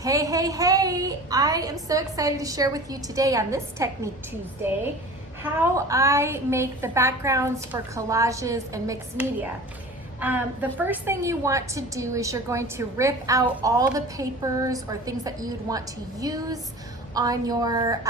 Hey, hey, hey! I am so excited to share with you today on this Technique Tuesday how I make the backgrounds for collages and mixed media. The first thing you want to do is you're going to rip out all the papers or things that you'd want to use on your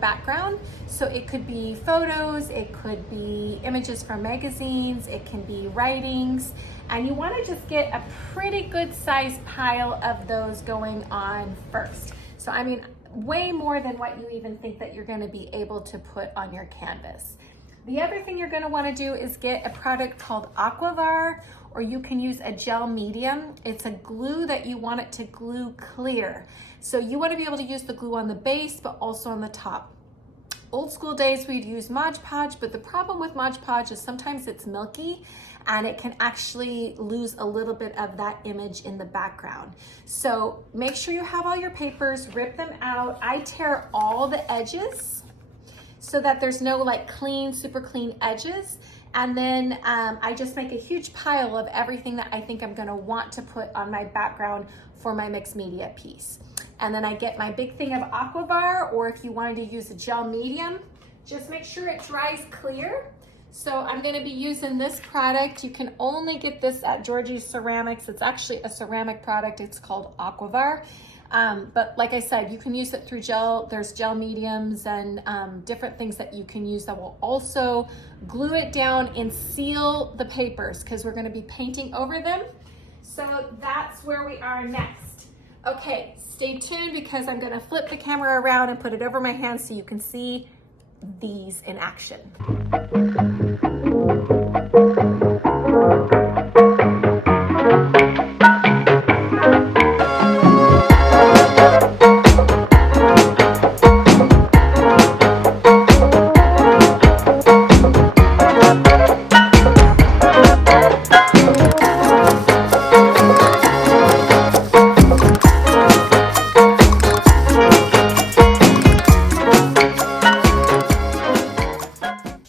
background. So it could be photos, it could be images from magazines, it can be writings, and you want to just get a pretty good sized pile of those going on first. So I mean, way more than what you even think that you're going to be able to put on your canvas. The other thing you're going to want to do is get a product called Aquavar, or you can use a gel medium. It's a glue that you want it to glue clear. So you want to be able to use the glue on the base, but also on the top. Old school days we'd use Mod Podge, but the problem with Mod Podge is sometimes it's milky and it can actually lose a little bit of that image in the background. So make sure you have all your papers, rip them out. I tear all the edges so that there's no like clean, super clean edges. And then I just make a huge pile of everything that I think I'm gonna want to put on my background for my mixed media piece. And then I get my big thing of Aquavar, or if you wanted to use a gel medium, just make sure it dries clear. So I'm gonna be using this product. You can only get this at Georgie's Ceramics. It's actually a ceramic product. It's called Aquavar. But like I said, you can use it through gel. There's gel mediums and different things that you can use that will also glue it down and seal the papers because we're going to be painting over them. So that's where we are next. Okay, stay tuned because I'm going to flip the camera around and put it over my hands so you can see these in action.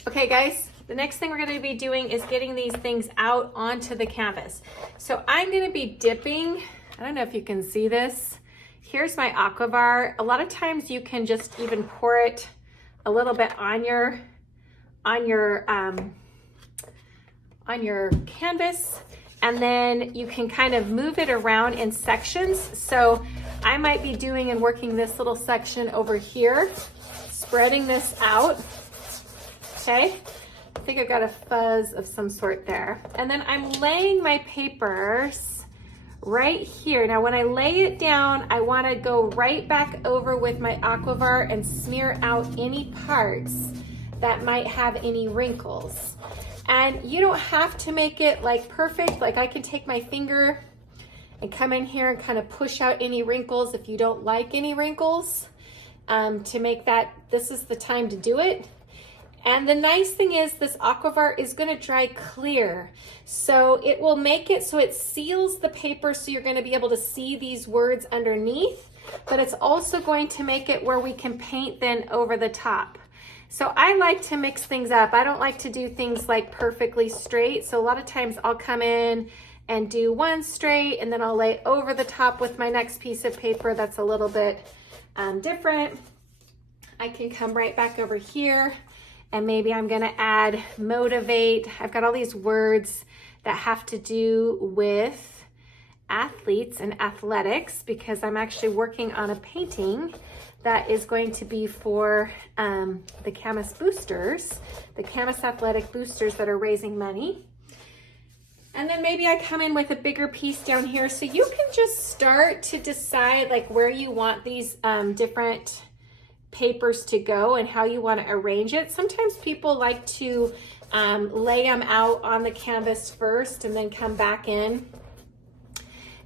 Okay guys, the next thing we're going to be doing is getting these things out onto the canvas. So I'm going to be dipping, I don't know if you can see this. Here's my Aquavar. A lot of times you can just even pour it a little bit on your canvas, and then you can kind of move it around in sections. So I might be doing and working this little section over here, spreading this out. Okay, I think I've got a fuzz of some sort there. And then I'm laying my papers right here. Now when I lay it down, I want to go right back over with my Aquavar and smear out any parts that might have any wrinkles. And you don't have to make it like perfect. Like I can take my finger and come in here and kind of push out any wrinkles if you don't like any wrinkles, to make that, this is the time to do it. And the nice thing is this Aquavar is going to dry clear. So it will make it so it seals the paper so you're going to be able to see these words underneath, but it's also going to make it where we can paint then over the top. So I like to mix things up. I don't like to do things like perfectly straight. So a lot of times I'll come in and do one straight and then I'll lay over the top with my next piece of paper that's a little bit different. I can come right back over here. And maybe I'm gonna add motivate. I've got all these words that have to do with athletes and athletics because I'm actually working on a painting that is going to be for the Camas boosters, the Camas athletic boosters that are raising money. And then maybe I come in with a bigger piece down here. So you can just start to decide like where you want these different papers to go and how you want to arrange it. Sometimes people like to lay them out on the canvas first and then come back in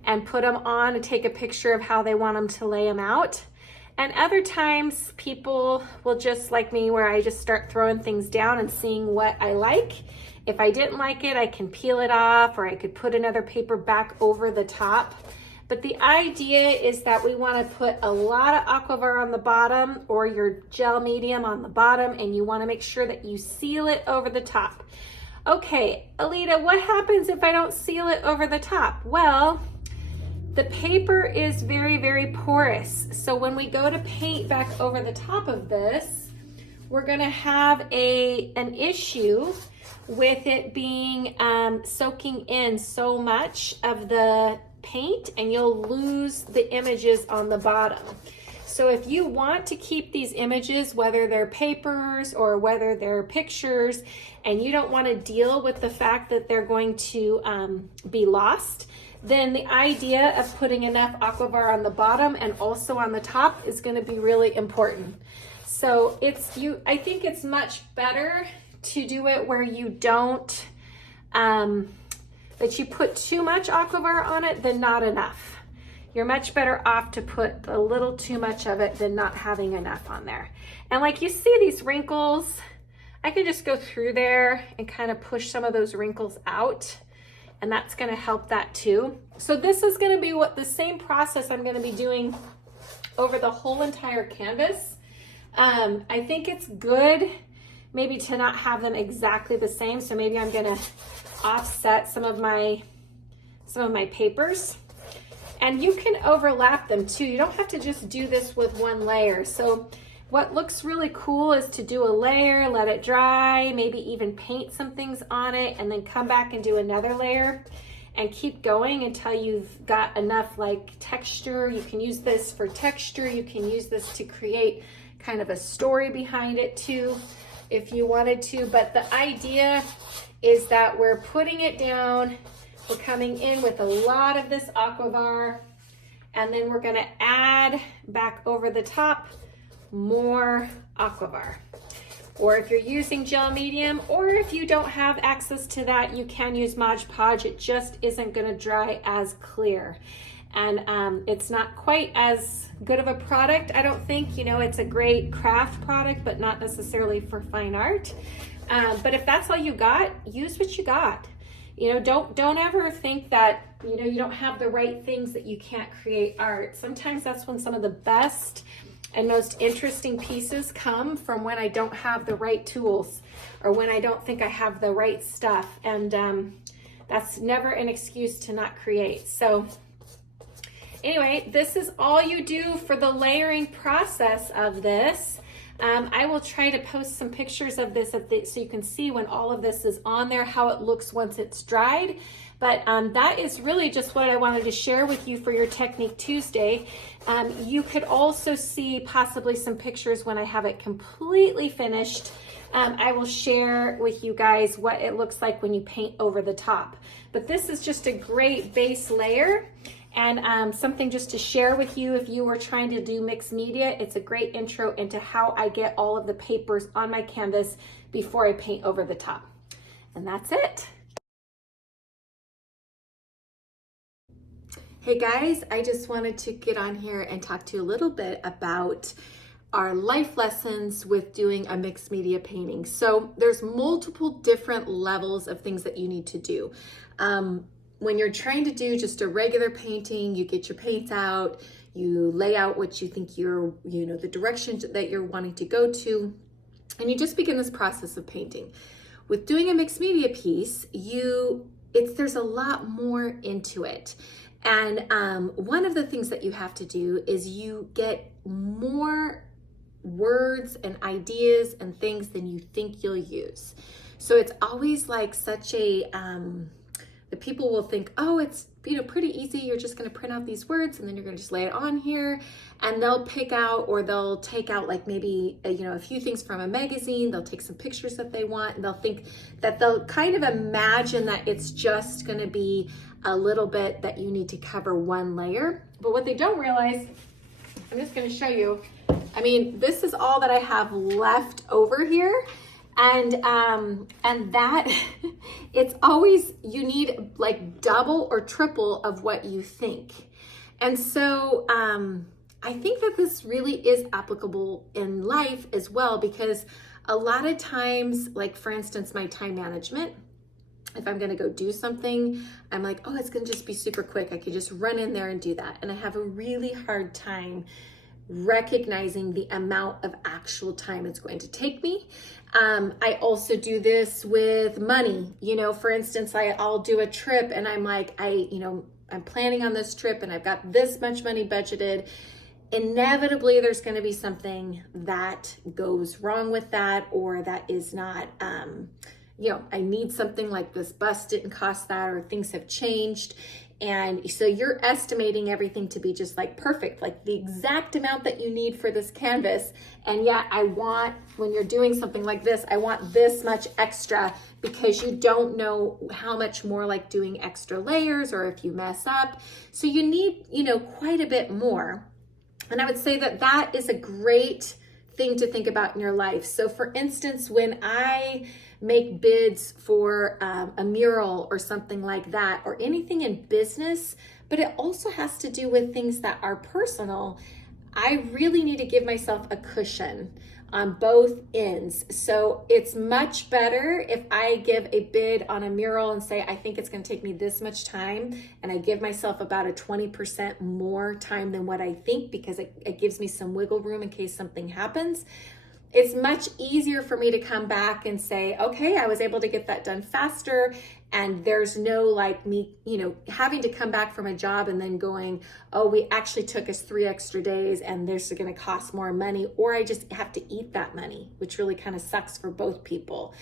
and put them on and take a picture of how they want them to lay them out. And other times people will just like me where I just start throwing things down and seeing what I like. If I didn't like it, I can peel it off, or I could put another paper back over the top. But the idea is that we want to put a lot of Aquavar on the bottom or your gel medium on the bottom, and you want to make sure that you seal it over the top. Okay, Alita, what happens if I don't seal it over the top? Well, the paper is very, very porous. So when we go to paint back over the top of this, we're gonna have an issue with it being soaking in so much of the paint, and you'll lose the images on the bottom. So if you want to keep these images, whether they're papers or whether they're pictures, and you don't want to deal with the fact that they're going to be lost, then the idea of putting enough Aquavar on the bottom and also on the top is going to be really important. So I think it's much better to do it where you don't, that you put too much Aquavar on it than not enough. You're much better off to put a little too much of it than not having enough on there. And like you see these wrinkles, I can just go through there and kind of push some of those wrinkles out, and that's gonna help that too. So this is gonna be the same process I'm gonna be doing over the whole entire canvas. I think it's good maybe to not have them exactly the same. So maybe I'm gonna offset some of my papers. And you can overlap them too. You don't have to just do this with one layer. So what looks really cool is to do a layer, let it dry, maybe even paint some things on it, and then come back and do another layer and keep going until you've got enough like texture. You can use this for texture. You can use this to create kind of a story behind it too, if you wanted to. But the idea is that we're putting it down, we're coming in with a lot of this Aquavar, and then we're gonna add back over the top more Aquavar. Or if you're using gel medium, or if you don't have access to that, you can use Mod Podge. It just isn't gonna dry as clear. And it's not quite as good of a product, I don't think. You know, it's a great craft product, but not necessarily for fine art. But if that's all you got, use what you got. You know, don't ever think that, you know, you don't have the right things, that you can't create art. Sometimes that's when some of the best and most interesting pieces come from, when I don't have the right tools or when I don't think I have the right stuff. And that's never an excuse to not create. So anyway, this is all you do for the layering process of this. I will try to post some pictures of this so you can see when all of this is on there, how it looks once it's dried. But that is really just what I wanted to share with you for your Technique Tuesday. You could also see possibly some pictures when I have it completely finished. I will share with you guys what it looks like when you paint over the top. But this is just a great base layer. And something just to share with you if you were trying to do mixed media. It's a great intro into how I get all of the papers on my canvas before I paint over the top. And that's it. Hey guys, I just wanted to get on here and talk to you a little bit about our life lessons with doing a mixed media painting. So there's multiple different levels of things that you need to do. When you're trying to do just a regular painting, you get your paints out, you lay out what you think the direction that you're wanting to go to, and you just begin this process of painting. With doing a mixed media piece, there's a lot more into it. And one of the things that you have to do is you get more words and ideas and things than you think you'll use. So it's always like such a, the people will think, oh, it's pretty easy. You're just going to print out these words and then you're going to just lay it on here, and they'll pick out, or they'll take out like maybe a few things from a magazine. They'll take some pictures that they want, and they'll think that they'll kind of imagine that it's just going to be a little bit that you need to cover one layer. But what they don't realize, I'm just going to show you. I mean, this is all that I have left over here. And that it's always, you need like double or triple of what you think. And so I think that this really is applicable in life as well, because a lot of times, like for instance, my time management, if I'm gonna go do something, I'm like, oh, it's gonna just be super quick. I could just run in there and do that. And I have a really hard time recognizing the amount of actual time it's going to take me. I also do this with money. For instance, I'll do a trip and I'm like, I'm planning on this trip and I've got this much money budgeted, inevitably there's going to be something that goes wrong with that, or that is not, I need something like this bus didn't cost that, or things have changed. And so you're estimating everything to be just like perfect, like the exact amount that you need for this canvas. And yet when you're doing something like this, I want this much extra, because you don't know how much more, like doing extra layers or if you mess up. So you need, quite a bit more. And I would say that that is a great thing to think about in your life. So for instance, when I make bids for a mural or something like that, or anything in business, but it also has to do with things that are personal, I really need to give myself a cushion on both ends. So it's much better if I give a bid on a mural and say, I think it's going to take me this much time, and I give myself about a 20% more time than what I think, because it gives me some wiggle room in case something happens. It's much easier for me to come back and say, okay, I was able to get that done faster. And there's no like me, having to come back from a job and then going, oh, we actually took us 3 extra days and this is going to cost more money, or I just have to eat that money, which really kind of sucks for both people.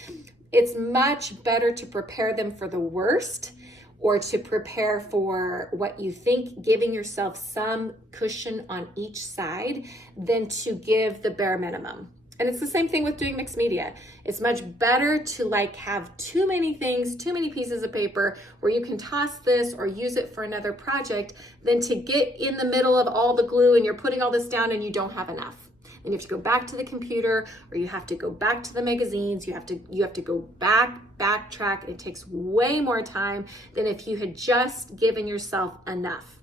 It's much better to prepare them for the worst, or to prepare for what you think, giving yourself some cushion on each side, than to give the bare minimum. And it's the same thing with doing mixed media. It's much better to like have too many things, too many pieces of paper where you can toss this or use it for another project, than to get in the middle of all the glue and you're putting all this down and you don't have enough. And you have to go back to the computer, or you have to go back to the magazines. You have to go backtrack. It takes way more time than if you had just given yourself enough.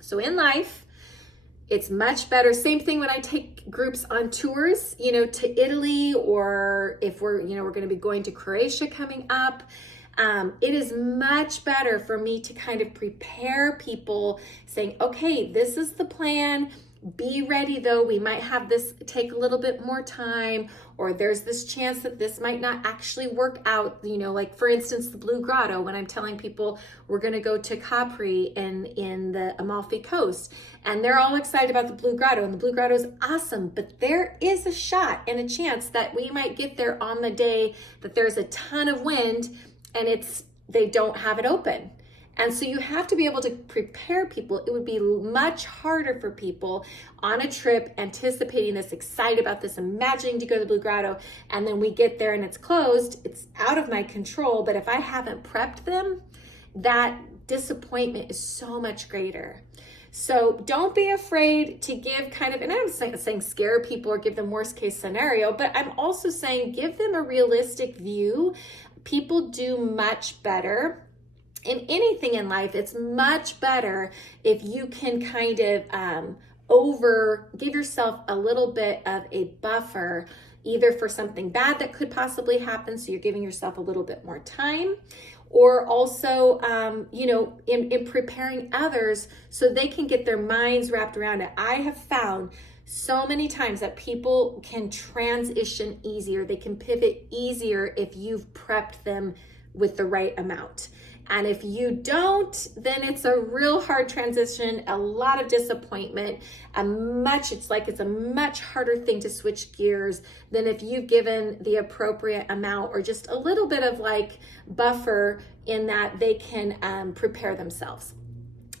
So in life, it's much better. Same thing when I take groups on tours, to Italy, or if we're going to be going to Croatia coming up. It is much better for me to kind of prepare people, saying, okay, this is the plan. Be ready though, we might have this take a little bit more time, or there's this chance that this might not actually work out. Like for instance, the Blue Grotto, when I'm telling people we're gonna go to Capri in the Amalfi Coast, and they're all excited about the Blue Grotto, and the Blue Grotto is awesome, but there is a shot and a chance that we might get there on the day that there's a ton of wind and they don't have it open. And so you have to be able to prepare people. It would be much harder for people on a trip anticipating this, excited about this, imagining to go to the Blue Grotto, and then we get there and it's closed. It's out of my control, but if I haven't prepped them, that disappointment is so much greater. So don't be afraid to give kind of, and I'm saying scare people or give them worst case scenario, but I'm also saying give them a realistic view. People do much better in anything in life. It's much better if you can kind of give yourself a little bit of a buffer, either for something bad that could possibly happen, so you're giving yourself a little bit more time, or also, in preparing others so they can get their minds wrapped around it. I have found so many times that people can transition easier, they can pivot easier if you've prepped them with the right amount. And if you don't, then it's a real hard transition, a lot of disappointment, it's a much harder thing to switch gears than if you've given the appropriate amount, or just a little bit of like buffer in that they can prepare themselves.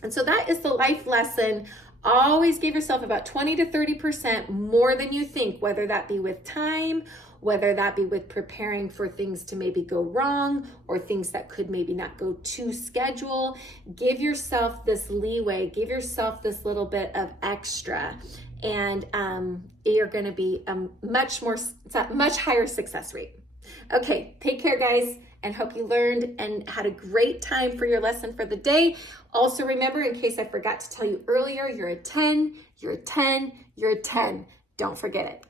And so that is the life lesson. Always give yourself about 20 to 30% more than you think, whether that be with time, whether that be with preparing for things to maybe go wrong, or things that could maybe not go to schedule. Give yourself this leeway, give yourself this little bit of extra, and you're going to be a much higher success rate. Okay, take care, guys, and hope you learned and had a great time for your lesson for the day. Also remember, in case I forgot to tell you earlier, you're a 10, you're a 10, you're a 10. Don't forget it.